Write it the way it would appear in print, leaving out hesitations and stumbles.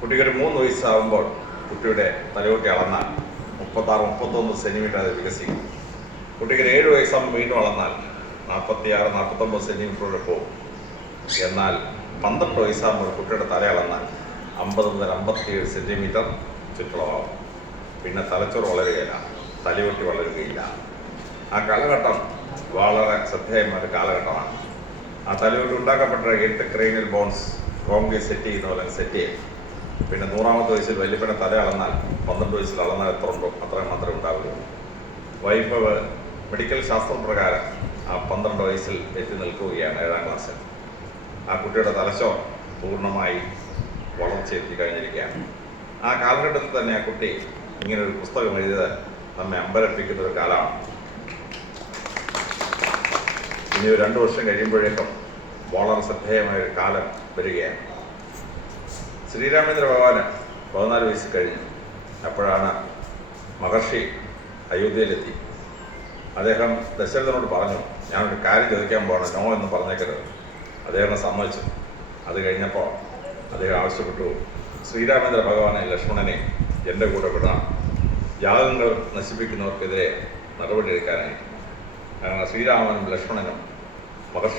കുട്ടിക്കൊരു 3 വയസ്സാകുമ്പോൾ കുട്ടിയുടെ തലയോട്ടി അളന്നാൽ 36-31 സെൻറ്റിമീറ്റർ അത് വികസിക്കും. കുട്ടിക്കൊരു 7 വയസ്സാകുമ്പോൾ വീണ്ടും അളന്നാൽ 46-49 സെൻറ്റിമീറ്ററോടെ പോകും. എന്നാൽ 12 വയസ്സാകുമ്പോൾ കുട്ടിയുടെ തല അളന്നാൽ 50 മുതൽ 57 സെൻറ്റിമീറ്റർ ചുറ്റളവാകും. പിന്നെ തലച്ചോറ് വളരുകയില്ല, തലയോട്ടി വളരുകയില്ല. ആ കാലഘട്ടം വളരെ ശ്രദ്ധേയമായ ഒരു കാലഘട്ടമാണ്. ആ തലയോട്ടി ഉണ്ടാക്കപ്പെട്ട 8 ക്രേനിയൽ ബോൺസ് റോംഗി സെറ്റ് ചെയ്യുന്ന പോലെ സെറ്റ് ചെയ്യും. പിന്നെ 100ാമത്തെ വയസ്സിൽ വല്യപ്പനെ തല അളന്നാൽ 12 വയസ്സിൽ അളന്നാൽ എത്ര ഉണ്ടോ അത്രയും മാത്രമേ ഉണ്ടാവുകയുള്ളൂ. വൈഭവ് മെഡിക്കൽ ശാസ്ത്രപ്രകാരം ആ 12 വയസ്സിൽ എത്തി നിൽക്കുകയാണ് 7ാം ക്ലാസ്സിൽ. ആ കുട്ടിയുടെ തലച്ചോർ പൂർണ്ണമായി വളർച്ചയെത്തി കഴിഞ്ഞിരിക്കുകയാണ്. ആ കാലഘട്ടത്തിൽ തന്നെ ആ കുട്ടി ഇങ്ങനൊരു പുസ്തകം എഴുതിയത് നമ്മെ അമ്പരപ്പിക്കുന്ന ഒരു കാലമാണ്. ഇനി ഒരു 2 വർഷം കഴിയുമ്പോഴേക്കും വളരെ ശ്രദ്ധേയമായൊരു കാലം വരികയാണ്. ശ്രീരാമേന്ദ്ര ഭഗവാന് 14 വയസ്സ് കഴിഞ്ഞു. അപ്പോഴാണ് മഹർഷി അയോധ്യയിലെത്തി. അദ്ദേഹം ദശരഥനോട് പറഞ്ഞു, ഞാനൊരു കാര്യം ചോദിക്കാൻ പോകണം, നോ എന്ന് പറഞ്ഞേക്കരുത്. അദ്ദേഹം സമ്മതിച്ചു. അത് കഴിഞ്ഞപ്പോൾ അദ്ദേഹം ആവശ്യപ്പെട്ടു, ശ്രീരാമേന്ദ്ര ഭഗവാനെ ലക്ഷ്മണനെ എൻ്റെ കൂടെ വിടണം, യാഗങ്ങൾ നശിപ്പിക്കുന്നവർക്കെതിരെ നടപടിയെടുക്കാനായി. അങ്ങനെ ശ്രീരാമനും ലക്ഷ്മണനും മഹർഷി